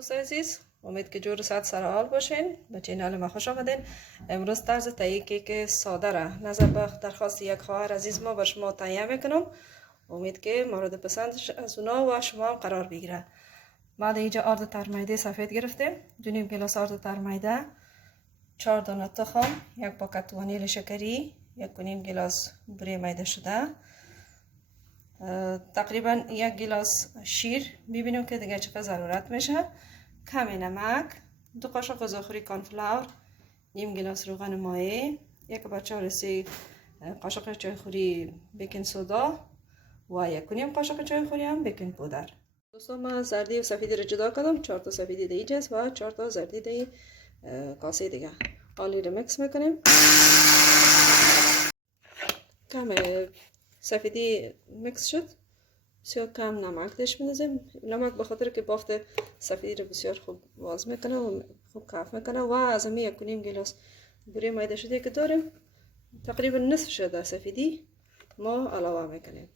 دوست عزیز، امید که جور ساعت سر حال باشین. به چینل ما خوش آمدین. امروز طرز تهیه کیک ساده را نظر به درخواست یک خواهر عزیز ما بر شما تهیه میکنم. امید که مورد پسندش از اونا و شما هم قرار بگیره. بعد اینجا آرد ترمیده سفید گرفتیم، 2 گلاس آرد ترمیده، 4 دانه تخم، 1 پاکت وانیل شکری، 1 گلاس بوره میده شده، تقریبا 1 گلاس شیر، ببینیم که دیگه چقدر ضرورت میشه، کمی نمک، 2 قاشق غذاخوری کارنفلاور، نیم گلاس روغن مایع، 1/4 قاشق چایخوری بیکینگ سودا و 1 قاشق چایخوری هم بیکینگ پودر. دوستان من زردی و سفیدی رو جدا کردم، 4 تا سفیدی دیگه است و 4 تا زردی دیگه کاسه دیگه. حالی رو میکس میکنیم. کم سفیدی میکس شد، بسیار کم نمک داشت می‌ذاریم. نمک به خاطر که بافت سفیدی رو بسیار خوب باز میکنه و خوب کف میکنه. و از می 1 گلاس بوره میده شده که داریم، تقریبا نصف شده سفیدی ما علاوه میکنیم.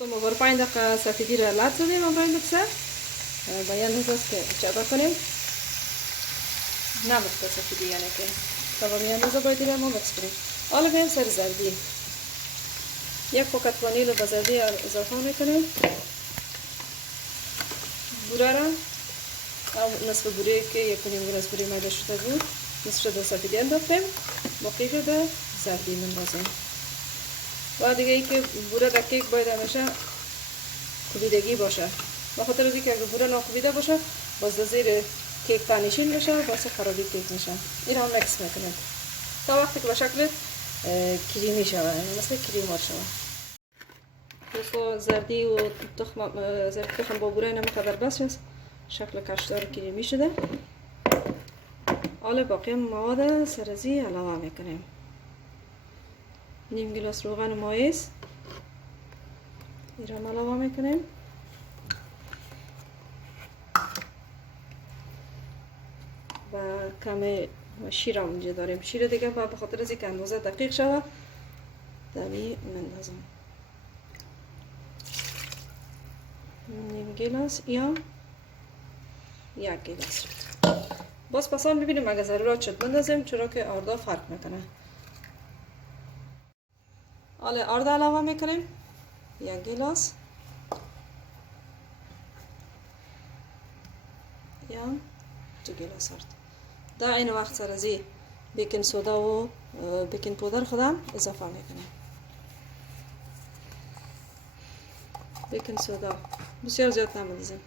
ما بر 5 دقیقه سفیدی را لط زدیم و باید بکسه باید هست که چطور کنیم نبکسه سفیدی، یعنی که تا به اندازه باید دیگه ما بکس کنیم. حالا بیم سر زردی، 1 پاکت وانیل رو به زردی اضافه میکنیم. بوره را نصف بوره که 1 گلاس بوره میده شده بود نصف شده سفیدی انداختیم، باقی شده زردی مندازیم. و دیگه ای که بوره در کیک باید همیشه کوبیدگی باشه، به خاطر اینکه اگه بوره ناکوبیده باشه باز زیر کیک تنشین میشه، باعث خرابی کیک میشه. این هم مکس میکنیم تا وقتی که به شکل کریمی شود، مثل کریمات شود. زردی و تخم با بوره نمقدر بس است، شکل کشدار کریمی شده. حالا باقی مواد سرزی علاوه میکنیم. نیم گلاس روغن مایع این را علاوه میکنیم. و کمی شیر هم اینجا داریم، شیر دیگه به خاطر از اینکه اندازه دقیق شود دمی مندازم. نیم گلاس یا 1 گلاس شد. باز پسان ببینیم اگه ضرورت شد بندازیم، چرا که آردا فرق میکنه. حالا آرد علاوه میکنیم، 1 گلاس یا 2 گلاس آرد. در این وقت سر از بیکینگ سودا و بیکینگ پودر خودم اضافه میکنیم. بیکینگ سودا بسیار زیاد نمی‌ریزیم،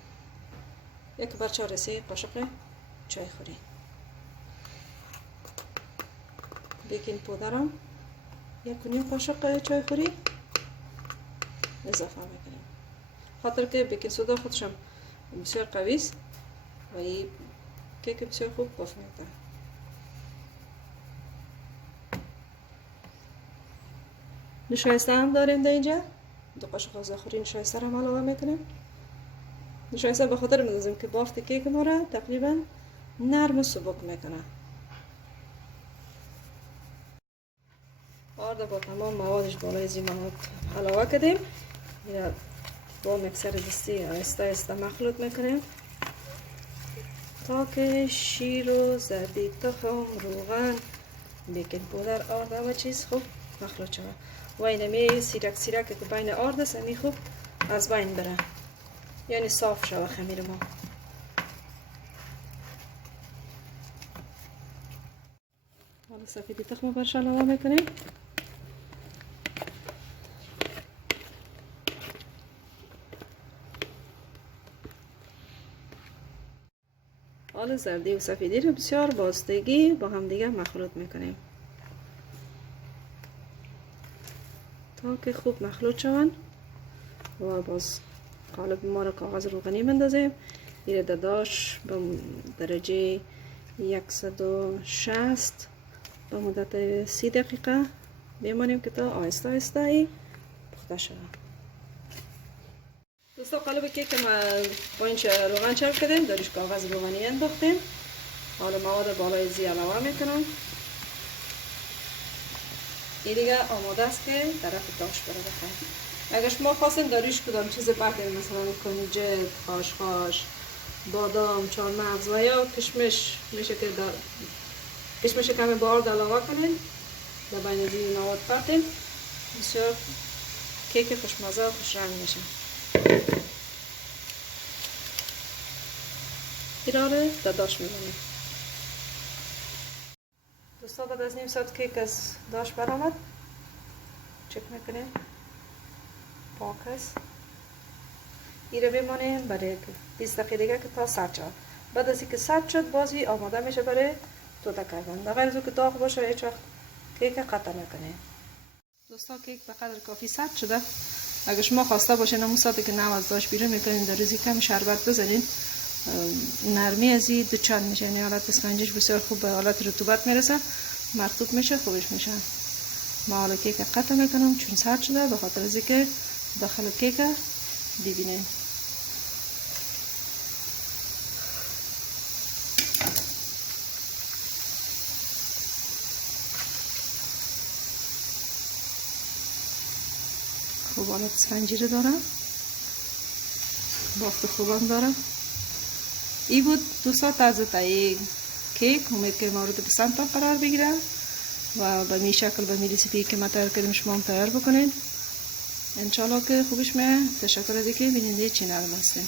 1/4 قاشق چای خوری. بیکینگ پودر هم 1 قاشق چای خوری اضافه میکنیم، خاطر که بیکینگ سودا خودش هم بسیار قوی است و این کیک بسیار خوب باف میکنه. نشایسته هم داریم در اینجا، 2 قاشق غذاخوری نشایسته را علاوه میکنیم. نشایسته به خاطر می‌ذاریم که بافت کیک ما را تقریبا نرم و سبک میکنه. آرد با تمام موادش بالای زیمانات علاوه کردیم. یا با مکسر دستی آهسته آهسته مخلوط میکنیم تا که شیر و زردی تخم، روغن، بیکینگ پودر، آرد و چیز خوب مخلوط شود و اینمی سیرک که بین آرد است همی خوب از بین بره، یعنی صاف شود خمیر ما. حالا سفیدی تخم برش علاوه میکنیم. حالا زردی و سفیدی رو بسیار بازتگی با هم دیگه مخلوط میکنیم تا که خوب مخلوط شون. و باز قالب ما رو کاغذ روغنی بندازیم، این داداش به درجه 160 به مدت 30 دقیقه بمانیم که تا آهسته آهسته پخته شود. دوستا قالب کیک ما با این روغن چرب کردیم، داریش کاغذ روغنی انداختیم. حالا مواد بالای زی علاوه میکنم. این دیگه آماده است که طرف داش بره بخوریم. اگر شما خواستین داریش کدام چیز پاکین مثلا کنجد، خاشخاش، بادام، چهارمغز و یا کشمش میشه که کشمش کمی بارد علاوه کنین در بین از این مواد پاکین بسیار کیک خوشمزه و خوش رنگ میشه. ایراره داداش میزنیم. دوستا بعد از نیم ساعت کیک از داش برآمد چک میکنیم پاک است. این رو بمانیم برای 20 دقیقه دیگه که تا سرد شد. بعد از اینکه سرد شد بازی آماده میشه برای توده کردن. در غیر از که داغ باشه هیچ وقت کیک قطع نکنه. دوستا کیک به قدر کافی سرد شده. اگر شما خواسته باشین همون ساعتی که نم از داش بیرون میکنین در روزی کم شربت بزنین نرمی از این دو چند میشه. یعنی حالت اسفنجش بسیار خوب به حالت رطوبت میرسه مرطوب میشه خوبش میشه. ما حالا کیک قطع میکنم چون سرد شده به خاطر از اینکه داخل کیک ببینیم. خوب حالت اسفنجی رو داره بافت خوبم داره. این بود دوستا تازه تایی کیک. امید که مورد پسندتان قرار بگیره و به می شکل به می ریسیپی که ما تیار کردیم شما هم تیار بکنین انشالله که خوبش میاد. تشکر از اینکه بیننده چینل ما هستین.